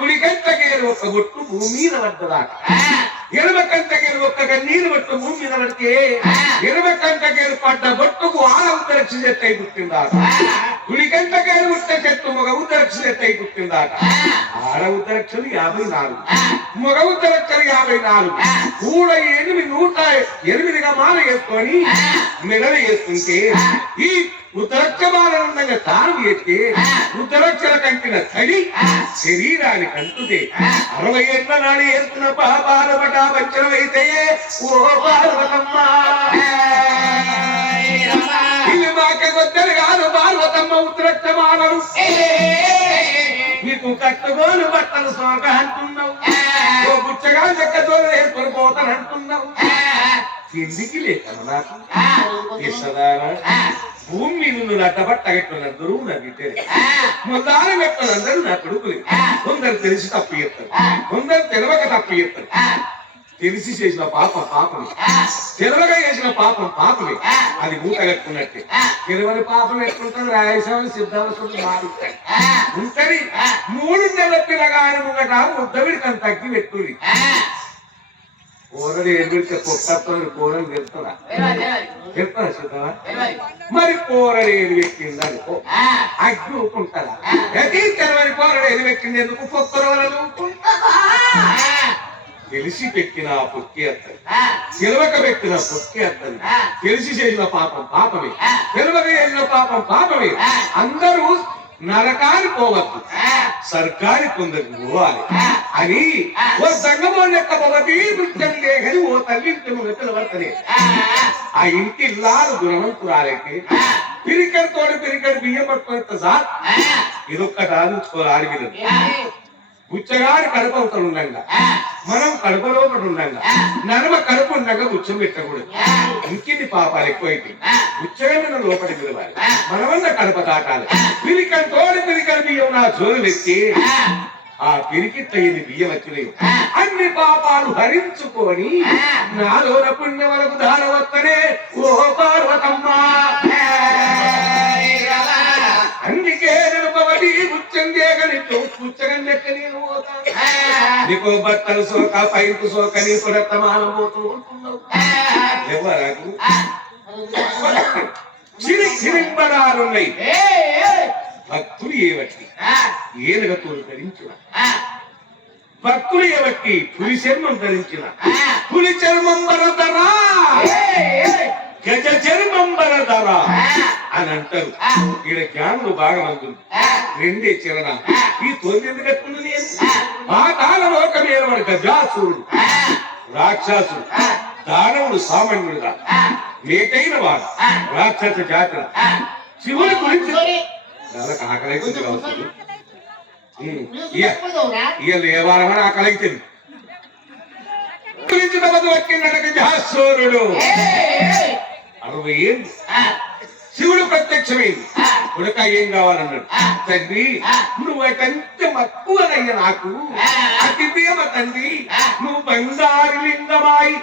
బొట్టు భూమి మీద పడ్డదాట ఎడమ కంటకేరు ఒక్క కన్నీరు బొట్టు భూమి మీద పడితే కంటకేరు పడ్డ బొట్టుకు ఆడ ఉత్తరక్ష చెట్టు అయి పుట్టిందాట. కుడి కంటకేరు ఉట్ట చెట్టు మగ ఉత్తరక్ష చెట్టు అయి పుట్టిందాట ఆడ ఉత్తరక్షలు యాభై నాలుగు. మగ ఉత్తరక్షలు యాభై నాలుగు. కూడా ఎనిమిది నూట ఎనిమిదిగా మాల వేసుకొని మెడలు వేసుకుంటే ఈ ఉండగా తాను ఎత్తే ఉత్తరక్షల కంటిన తడి శరీరానికి అంటుతే అరవై ఏళ్ళ నాడు వేసుకున్న పాపాల పట వచ్చరమైతే ఓ పార్వతమ్మ! ఇవి మాక గొద్దలు కాదు పార్వతమ్మ ఉత్తరక్ష మానరు నీకు కట్టుకోలు బట్టలు సోక అంటున్నావు. ఓ బుచ్చగా చెక్క దూర వేసుకొని పోతాను అంటున్నావు ఎందుకు లేకను నాకు? భూమి మీద నువ్వు అడ్డబట్ట కట్టుకున్నందరూ నా బిడ్డలు మొదలు పెట్టినందరూ నా కొడుకులు. కొందరు తెలిసి తప్పు చేస్తారు. కొందరు తెలవక తప్పు చేస్తారు. తెలిసి చేసిన పాపం పాపం తెలవగా చేసిన పాపం పాపమే. అది మూట కట్టుకున్నట్టే. తెలవని పాపం ఎట్లుంటుంది? రాయస్వామి సిద్ధాంతం మారుతాయి ఉంటది. మూడు నెలల పిల్లగాని ముంగట ముద్దవిడికని తగ్గి పెట్టుది కూరలు ఎదురితే కొట్టని కూరలు వెళ్తున్నా వెళ్తున్నా సిద్ధమా మరి కూరలు ఏది పెట్టింది అనుకో. అగ్గి ఊకుంటుందా ప్రతి తెలవని కూరలు ఏది పెట్టింది ఎందుకు పొక్కల వలలు తెలిసి పెట్టిన పొక్కి అత్తది. తెలవక పెట్టిన పొక్కి అత్తది. తెలిసి చేసిన పాపం పాపమే. తెలవక చేసిన పాపం పాపమే. అందరూ నరకాని పోవద్దు. సర్కారి కొందరికి పోవాలి. అని ఓ సంగమో లెక్క పొగతి నృత్యం లేకని ఓ తల్లి ముందు పడతనే ఆ ఇంటి ఇల్లాలు గుణవంతురాలకి పిరికడి తోడు పిరికడి బియ్యం పట్టుకుని సార్. ఇదొక్కటి ఆలోచుకోవాలి ఆడిగినది బుచ్చగాడి కడుపు అవతల ఉండంగా. మనం కడుపు లోపల ఉండంగా. నడమ కడుపు ఉండగా బుచ్చం పెట్టకూడదు. ఇంకిన్ని పాపాలు ఎక్కువైతే బుచ్చగా లోపలి పిలవాలి మనమన్న కడప దాటాలి. పిరికడి తోడు పిరికడి బియ్యం నా జోలు ఎత్తి ఆ పిరికిట్ల ఎన్ని బియ్యం వచ్చినాయి అన్ని పాపాలు హరించుకొని నాలోన పుణ్యములకు దానవత్తనే ఓ పార్వతమ్మ. అందుకే లెక్క నేను పోతాను నీకు బట్టలు సోక పైపు సోక నీకు రక్తమానం పోతూ ఉంటున్నావు. ఎవరకు చిరి చిరింబడాలున్నాయి ఏవట్టి ఏనుగతోలు ధరించిన భక్తులు ఏవట్టి పులి చర్మం ధరించిన పులి చర్మం బరదరా గజ చర్మం బరదరా అని అంటారు. ఈడ జ్ఞానులు బాగా మందులు రెండే చరణ ఈ తొలి ఎందుకు కట్టుకుంది నేను పాతాల వాడు గజాసురుడు రాక్షసుడు. దానవుడు సామాన్యుడుగా. మేకైన వాడు. రాక్షస జాతర శివుని గురించి నెలకు ఆకలి అవుతుంది కావచ్చు. ఆకలి అవుతుంది గురించి తమకు వచ్చిందనక జాసూరుడు అరవై ఏళ్ళు. శివుడు ప్రత్యక్షమైంది. కొడుక ఏం కావాలన్నాడు? తండ్రి నువ్వు అతంత మక్కువనయ్య నాకు. అతి ప్రేమ తండ్రి నువ్వు బంగారు లింగమాయి.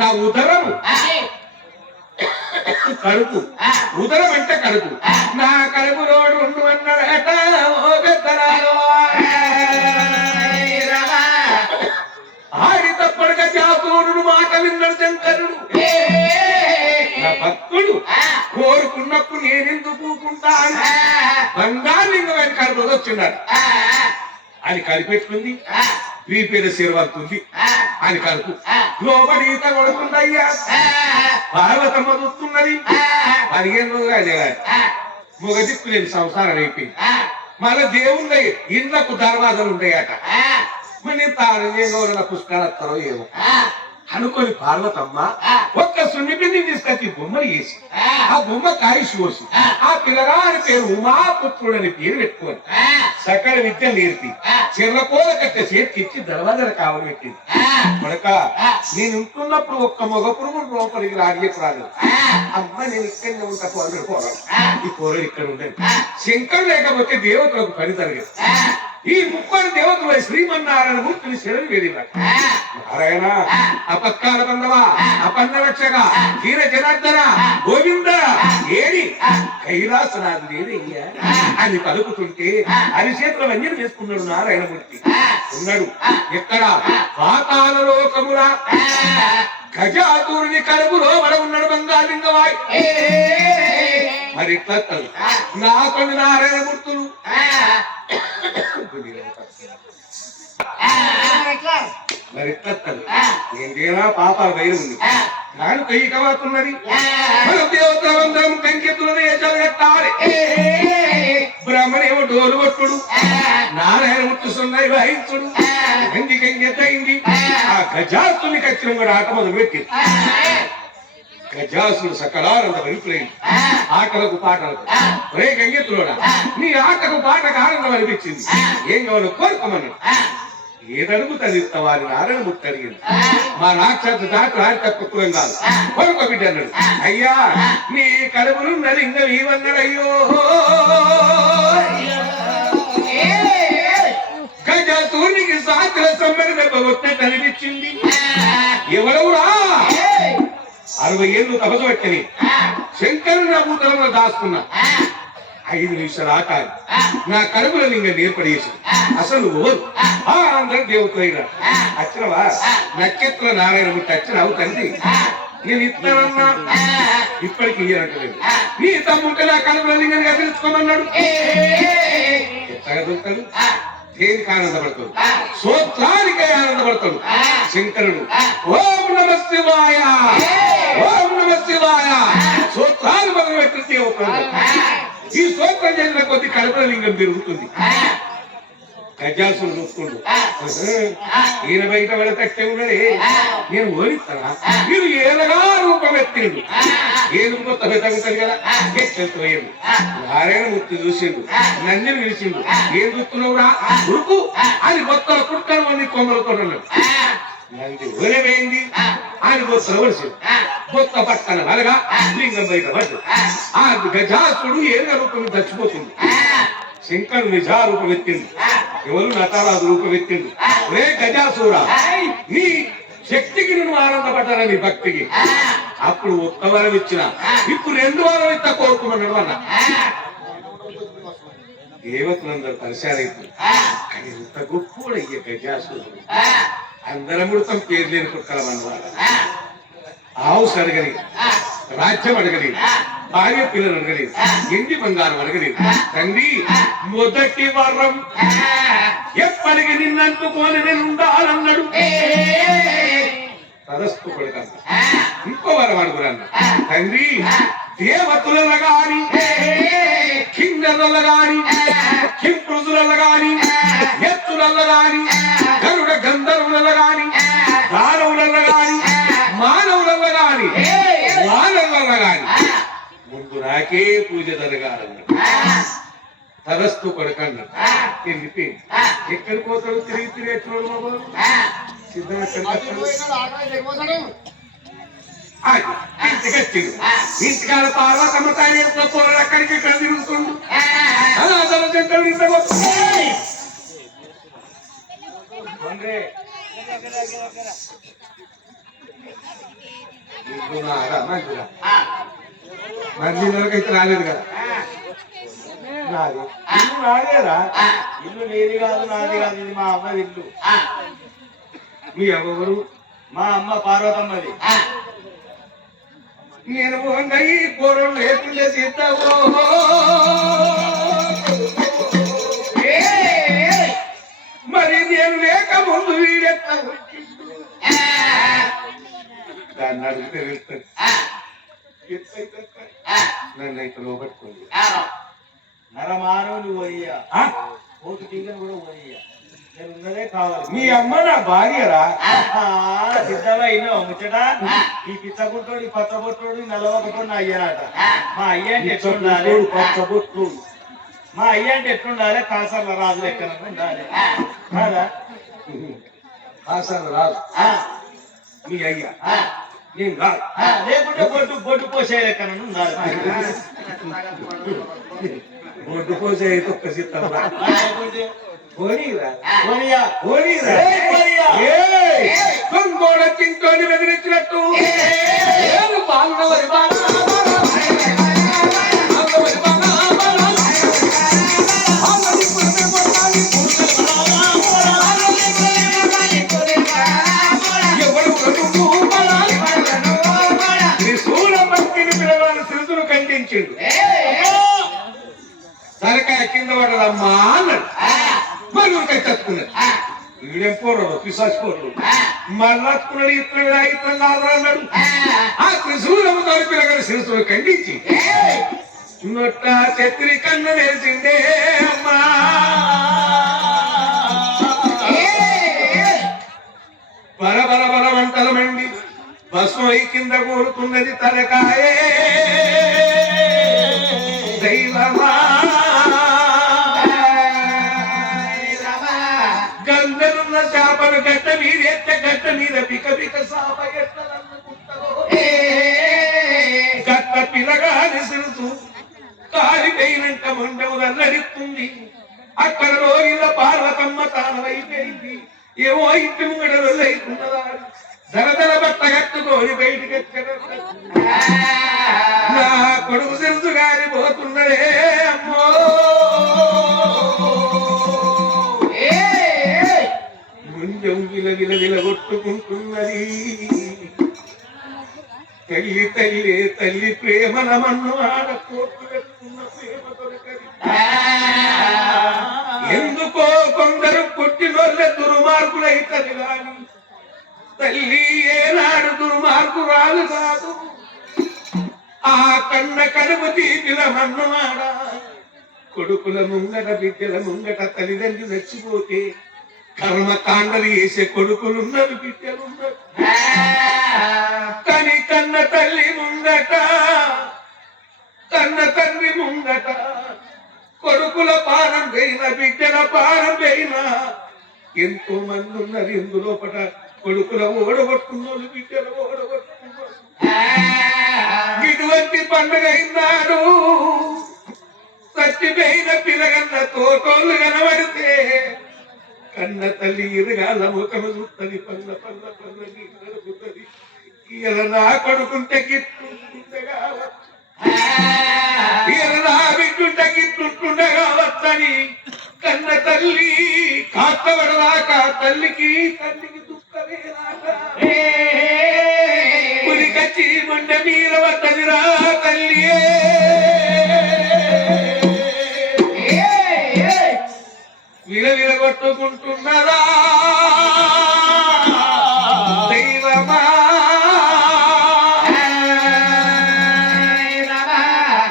నా ఉదరము. కడుపు. ఉదరం అంటే కడుపు. నా కడుపు రోడ్డు ఉండు అన్నాడట ఓ పెద్దరాలు. ఆడి తప్పడుగా జాతూరుడు మాట విన్నాడు శంకరుడు. నా భక్తుడు. కోరుకున్నప్పుడు నేనెందుకు కూకుంటాను బంగారు లింగం కడుపు వచ్చిన్నాడు అని కనిపెట్టుకుంది. వీపేద శిరవర్తుంది. అని కడుపు లోపలి ఈత కొడుతుందయ్యా. పార్వతమ్మ చూస్తున్నది. పదిహేను రోజులు అదే మొగ దిక్కు లేని సంసారం అయిపోయింది. మన దేవుళ్ళ ఇళ్ళకు దర్వాజలు ఉంటాయట. మరి నేను తాను చేయగలన పుష్కరత్తరో ఏమో. అనుకొని పార్వతమ్మ ఒక్క సున్నిపిండి తీసుకొచ్చి బొమ్మలు వేసి ఆ. బొమ్మ కాయిసి పోసి ఆ. పిల్లగాని పేరు ఉమాపుత్రుడు అని పేరు పెట్టుకోని సకల విద్య నేర్పి చిన్నకోల కట్ట చేతికి ఇచ్చి దర్వాజల కావలి పెట్టింది. కనుక నేను ఉంటున్నప్పుడు ఒక్క మగ పురుగు లోపలికి రాడియకు రాలేదు. అమ్మ నేను ఇక్కడనే ఉంటా పోరాడు పోరాడు ఈ పోరాడు ఇక్కడ ఉండదు శంకరు లేకపోతే దేవతలకు పని జరగదు. ఈ ముప్పని దేవతల శ్రీమన్నారాయణ మూర్తిని శరణి వేడినాడు నారాయణ అపత్కాల బంధవా అపన్న రక్షక హీర జనార్దన గోవింద ఏడి కైలాసనాథుడు ఏడయ్యా అని పలుకుతుంటే అరిచేతుల వంజన చేసుకున్నాడు నారాయణమూర్తి ఉన్నాడు. ఎక్కడ? పాతాల లోకముల గజాతురుని కడుపులో మన ఉన్నాడు బంగాలింగవాయ్ మరి ఇట్లా తలు. నా నారాయణమూర్తులు మరి తలు. ఏంటేనా పాపాల బయలు ఉంది. నాను కయ్యి కవాతున్నది. మన దేవతలందరం కంకెత్తుల దేశాలు ఎత్తాలి. బ్రహ్మణేమో డోలు కొట్టుడు. నారాయణమూర్తి సున్నది వాయించుడు. గంగి కంగెత్తయింది ఆ. గజాసుని కచ్చిన కూడా ఆట మొదలు పెట్టి గజాసుడు సకలానంద వెలుపులైంది ఆటలకు పాటలకు. రే గంగెత్తులోడా నీ ఆటకు పాటకు ఆనందం అనిపించింది. ఏం కావాలో కోరుకోమన్నాడు ఏదడుగుతుంది ఇస్తావా అని అడిగింది. మా రాక్షసు దాటి తక్కువం కాదు. కొడుకు బిడ్డ అన్నాడు. అయ్యా నీ కడుపులు ఇంకా ఇవన్నాడు అయ్యో. గజాసూనికి సాకుల సమ్మడి దెబ్బ కొట్టినట్టు అనిపించింది. ఎవడవురా అరవై ఏళ్ళు తపసు పట్టని. శంకరుని నా భూతలంలో దాచుకున్నా. ఐదు నిమిషాలు ఆకాలి నా కడుపులో లింగ నేర్పడేసి అసలు ఓరు. ఆ. అందరూ దేవతలైన అచ్చినవా? నక్షత్ర నారాయణ ముట్టి అచ్చిన అవుతండి నేను ఇస్తానన్నా? ఇప్పటికి ఇయ్యనట్లేదు నీ తమ్ముంటే నా కడుపులో తెలుసుకోమన్నాడు ఎత్తగా దొరుకుతాడు దేనికి ఆనందపడతాడు సూత్రానికి ఆనందపడతాడు. శంకరుడు ఓం నమ శివాయ. ఓం నమ శివాయ. సూత్రాలు మొదలు పెట్టితే ఈ సూత్రం చేసిన కొద్ది కడుపుల లింగం పెరుగుతుంది. గజాసులు చూసుకుంటూ. ఈయన బయట వెళతట్టే ఉన్నది నేను ఓడిస్తానా? మీరు ఏదగా రూపం ఎత్తిండు ఏ రూపం తగ్గుతుంది కదా? ఎత్తెత్తపోయిండు నారాయణ మూర్తి చూసిండు. నందిని పిలిచిండు. ఏం చూస్తున్నావురా ఉరుకు అని మొత్తం కుక్కలు మంది కొమ్మలతో నంది ఊరవేయింది అని బొత్త వడిసిండు బొత్త పక్కన వలగా లింగం బయట పడ్డు. ఆ. గజాసుడు ఏదైనా రూపం చచ్చిపోతుంది. శంకరు నిజా రూపం ఎత్తింది ఎవరు నటారాజు రూపం ఎత్తింది రే గజాసూరా నీ శక్తికి నువ్వు ఆనందపడ్డారా నీ భక్తికి? అప్పుడు ఒక్క వరం ఇచ్చిన ఇప్పుడు రెండు వారం ఇస్తా కోరుకున్నాడు అన్న. దేవతలందరూ పరిశారైపోయి కానీ ఇంత గొప్ప అయ్యే గజాసురుడు అందరం మృతం పేరు లేని కుక్కలం అన్నమాట హౌస్ అడగని. రాజ్యం అడగని భార్య పిల్లలు అడగని ఎండి బంగారం అడగని తండ్రి మొదటి వరం. ఎప్పటికి నిన్నంటుకొని నేను ఉండాలన్నాడు. తదస్తు కొడుకన్న ఇంకో వరం అడుగురన్న తండ్రి దేవతుల గాని కిందల గాని కింపురుదుల గాని ఎత్తుల గాని గరుడ గంధర్వుల గాని దానవుల గాని నాకే పూజ జరగాలన్నాడు తరస్తు కొడుకన్నాడు తిరిగి ఎక్కడికి పోతాడు తిరిగి తిరిగి ఎక్కడ బాబు సిద్ధం ఎక్కడికి వస్తాడు? అది ఇంటికి వచ్చిండు ఇంటికాడ పార్వతమ్మ తాయి పోరాడు అక్కడికి ఇక్కడ తిరుగుతుండు. అనాథల జంటలు ఇంత మరి నెలకైతే రాలేదు కదా. నాది ఇల్లు నాదేరా ఇల్లు నీది కాదు నాది కాదు ఇది మా అమ్మ ఇల్లు. మీ ఎవరు? మా అమ్మ పార్వతమ్మది. నేను పోంగై కూరలు లేకుండా తీస్తావో మరి నేను లేక ముందు వీడెత్త దాన్ని అడిగితే వెళ్తాను నన్ను అయితే లోపట్టుకోండి? కోటి కూడా పోయ్యా నేను ఉన్నదే కావాలి. మీ అమ్మ నా భార్యరా? సిద్ధంగా అయినా ముచ్చట? ఈ పిచ్చబుట్టోడు ఈ పచ్చబుట్టోడు నల్లవకపోడు నా అయ్యనాట మా అయ్య అంటే ఎట్లుండాలి? పచ్చబొట్లు మా అయ్య అంటే ఎట్లుండాలి? కాసర్ల రాజు లెక్కన ఉండాలి. కాదా? రాదు ఆ, మీ అయ్యా. నేను లేకుంటే బొట్టు బొట్టు పోసే లెక్కన ఉండాలి ఒడ్డు పోసే ఒక్క చిత్తం! దొంగోడ చింటోని బెదిరించినట్టు. ఏలు తట్టుకున్నాడు వీడేం పోరాడు? పిశాచి పోరాడు. మళ్ళాచుకున్నాడు ఇతర ఇతర నాలుగు అన్నాడు ఆ. త్రిశూలము తలుపిలగల శిరసును ఖండించి. నొట్ట చెత్రి కన్ను తెలిసిందే అమ్మా. బల బల బల వంటల మండి భస్మై కింద కోరుతున్నది తలకాయే. దైవమా. గట్ట మీద ఎత్త గట్ట మీద పిక పిక సాప గట్ట పిలగాని సిరుసు కాలిపోయినంట మొండము నల్లడిస్తుంది అక్కడ రోజుల పార్వతమ్మ తానవైపోయింది ఏమో ఇంటి ముంగడ వెళ్ళైతున్నదా దరదర బట్ట కట్టుకొని బయటికి ఎక్కడ నా కొడుకు సిరుసు గారి పోతున్నదే అమ్మో. ముంజం విలవిల విల కొట్టుకుంటున్నది. తల్లి తల్లి తల్లి ప్రేమల మన్ను ఆడ కోర్టు ప్రేమ దొరకది. ఎందుకో కొందరు పుట్టినోళ్ళ దుర్మార్గులైతది కాని తల్లి ఏనాడు దుర్మార్గు రాదు కాదు. ఆ కన్న కడుపు తీపిల మన్నమాడ కొడుకుల ముంగట బిడ్డల ముంగట తల్లిదండ్రి నచ్చిపోతే కర్మకాండలు వేసే కొడుకులున్నారు బిడ్డలున్నారు. కని కన్న తల్లి ముందట కన్న తండ్రి ముందట కొడుకుల పారం పోయిన బిడ్డల పారం పోయిన ఎంతో మంది ఉన్నారు ఇందులో పట కొడుకుల ఓడగొట్టుకున్నోళ్ళు బిడ్డల ఓడగొట్టుకున్నారు ఇటువంటి పండుగ అయినాడు చచ్చిపోయిన పిల్లగన్న తోటోళ్ళు కనబడితే కన్న తల్లి ఇరగాల ముఖము చూస్తుంది పల్ల పల్ల పల్ల నీళ్ళు నడుపుతుంది ఇలా నా కొడుకుంటే ఇలా నా బిడ్డుంటే కన్న తల్లి కాస్తబడదాకా తల్లికి తల్లికి దుఃఖమే రాక పులికచ్చి మండ మీద పడ్డదిరా తల్లి కొట్టుకుంటున్నదా దైవమా?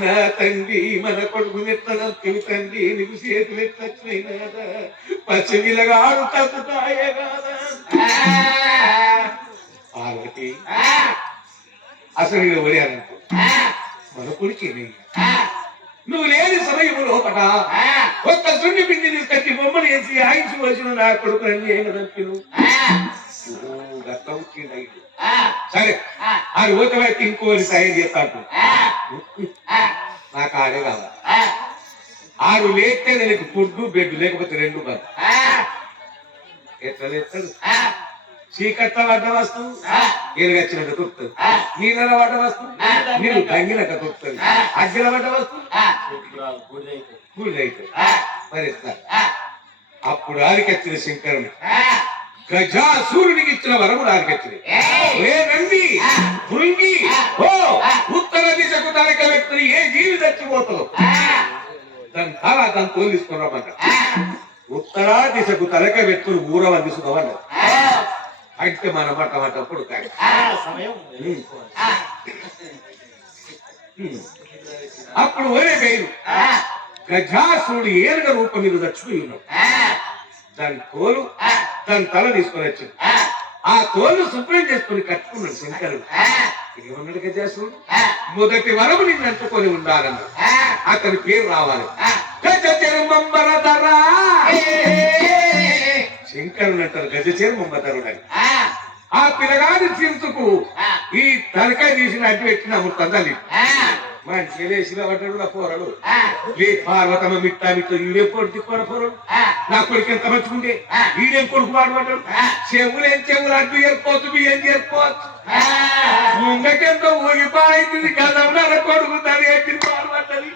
నా తండ్రి మన కొడుకు నెత్తనత్తి తండ్రి నీకు చేతులు ఎత్తచ్చినాదా పచ్చి విలగాడు తగ్గుతాయే కాదా పార్వతి అసలు ఇది ఎవరేనంటూ మన. నువ్వు లేని సమయం లోపల ఒక్క సున్ని పిండి తీసుకొచ్చి బొమ్మను వేసి ఆయించి వచ్చిన నా కొడుకు రండి ఏమి తప్పిను. సరే. అది ఓతమైతే ఇంకోని తయారు చేస్తాడు. నాకు ఆడే కావాలి ఆరు లేస్తే నీకు ఫుడ్ బెడ్ లేకపోతే రెండు కాదు ఎట్లా లేస్తాడు? చీకట్ల పడ్డ వస్తువు ఎరుగచ్చినట్టు దొరుకుతుంది నీళ్ళ పడ్డ వస్తువు నీళ్ళు తగినట్టు అగ్గిల పడ్డ వస్తువు మరి అప్పుడు ఆరికెచ్చిన శంకరుడు గజాసూరునికి ఇచ్చిన వరముడు ఆరికెచ్చింది లేదండి భృంగి ఓ ఉత్తర దిశకు తనక వ్యక్తిని ఏ జీవి చచ్చిపోతుందో. దాని తల దాన్ని తోలిస్తున్నామంట ఉత్తర దిశకు తలక వ్యక్తులు ఊరవ తీసుకున్నామన్నారు అంటే మన సమయం ఉమ్. అప్పుడు ఒరే పేరు గజాసురుడు ఏనుగ రూపం మీద చచ్చిపోయి ఉన్నాడు. దాని తోలు దాని తల తీసుకొని వచ్చింది. ఆ. తోలు శుభ్రం చేసుకొని కట్టుకున్నాడు శంకరుడు. ఏమన్నాడు గజాసురుడు మొదటి వరము నిన్ను అంటుకొని ఉండాలన్నాడు అతని పేరు రావాలి. గజ చెరుమంబర ధరా శంకరుడు అంటారు గజ చెరుమంబధరుడు అని. ఆ. పిల్లగాడి చిరుతుకు ఈ తలకాయ తీసిన అడ్డు పెట్టిన తందాలి మంచిగా వేసిన పడ్డాడు నా పోరడు. లే పార్వతమ్మ మిట్టా మిట్ట ఈడేం కొడుకు తిక్కున్న పోరడు నా కొడుకు ఎంత మంచిగుండే. ఈడేం కొడుకు పాడుపడ్డాడు చెవులేం చెవులు అడ్డు ఏర్పోతు బియ్యం చేరుకోవచ్చు ముంగకెంత ఊగిపాయింది గదవన కొడుకు తడి ఎత్తి పాడుపడ్డది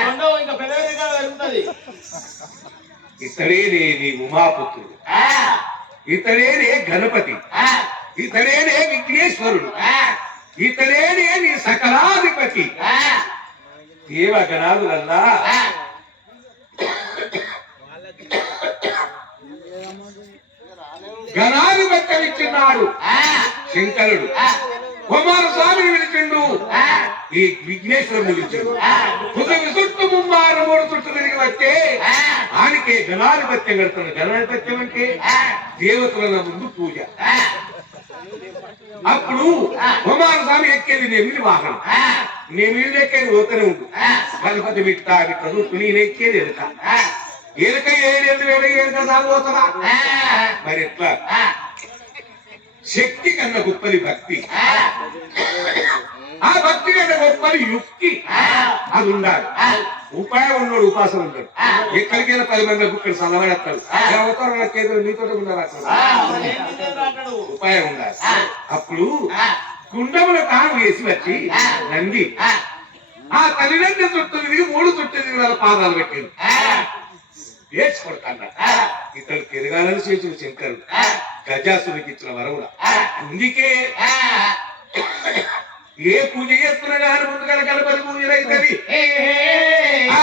రెండో ఇంకా పెరుగుతుంది ఇతడేనే నీ ఉమాపుత్రుడు. ఇతడేనే గణపతి. ఇతడేనే విఘ్నేశ్వరుడు. ఇతడేనే నీ సకలాధిపతి. దేవ గణాదులల్లా గణాధిపత్యం ఇచ్చినాడు. శంకరుడు. కుమారస్వామిని పిలిచిండు. ఈ విఘ్నేశ్వరుని పిలిచిండు. కుదురు చుట్టూ ముమ్మారు మూడు చుట్టూ తిరిగి వస్తే ఆనికే గణాధిపత్యం కడుతున్నాడు గణాధిపత్యం అంటే దేవతల ముందు పూజ. అప్పుడు కుమారస్వామి ఎక్కేది నెమిలి వాహనం. నెమిలి ఎక్కేది పోతూనే ఉండు. గణపతి బిట్ట బిట్ట చూస్తూ నేను ఎక్కేది ఎలుక ఎలుక ఏడు వేల ఎలుక సాగుతుందా మరి ఎట్లా? శక్తి కన్నా గొప్పది భక్తి. ఆ భక్తి కన్నా గొప్పది యుక్తి. అది ఉండాలి. ఉపాయం ఉన్నాడు ఉపాసన ఉన్నాడు ఎక్కడికైనా పది మంది గుక్కలు చదవడతాడు అవతారం కేంద్రం నీతో ఉన్నారు అక్కడ ఉపాయం ఉండాలి. అప్పుడు గుండముల తాను వేసి వచ్చి నంది ఆ తల్లిదండ్రుల చుట్టూ తిరిగి మూడు చుట్టూ తిరిగి వాళ్ళ పాదాలు పెట్టింది. వేసి కొడతాడు. ఇతడు తిరగాలని చేసిన శంకరుడు. గజాసునికి ఇచ్చిన వరవుడు అందుకే ఏ పూజ చేస్తున్నా ముందుగా గణపతి అవుతుంది ఆ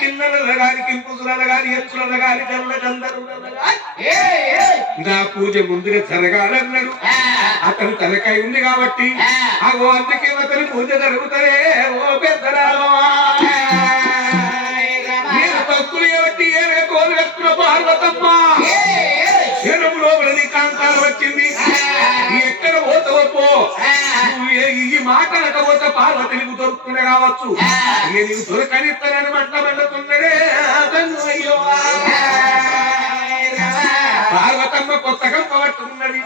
కిన్నెలను కింపుసులను ఎత్తులను గంధర్వులను గాని నా పూజ ముందుగా జరగాలన్నాడు. అతను తనకై ఉంది కాబట్టి ఆ. ఓ అందుకే అతని పూజ జరుగుతారే ఓ పెద్దరాలో నేను ఏనగ వచ్చింది. ఎక్కడ పోతావో పో. ఈ మాట అనకపోతే పార్వతి నీకు దొరుకుతున్నా కావచ్చు. నేను నీకు దొరకనిస్తానని మంట మండుతున్నదే అయ్యో పార్వతమ్మ కొత్తగా పట్టుకున్నది.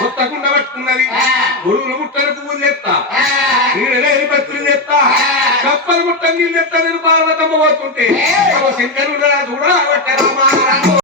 కొత్త కుండ పట్టుకున్నది. గురువులు ముట్టని పువ్వులు చెప్తా నీడలేని పత్రులు చెప్తా కప్పలు ముట్టని నీళ్ళు చెప్తా నేను పార్వతమ్మ పోతుంటే శంకరుడు చూడ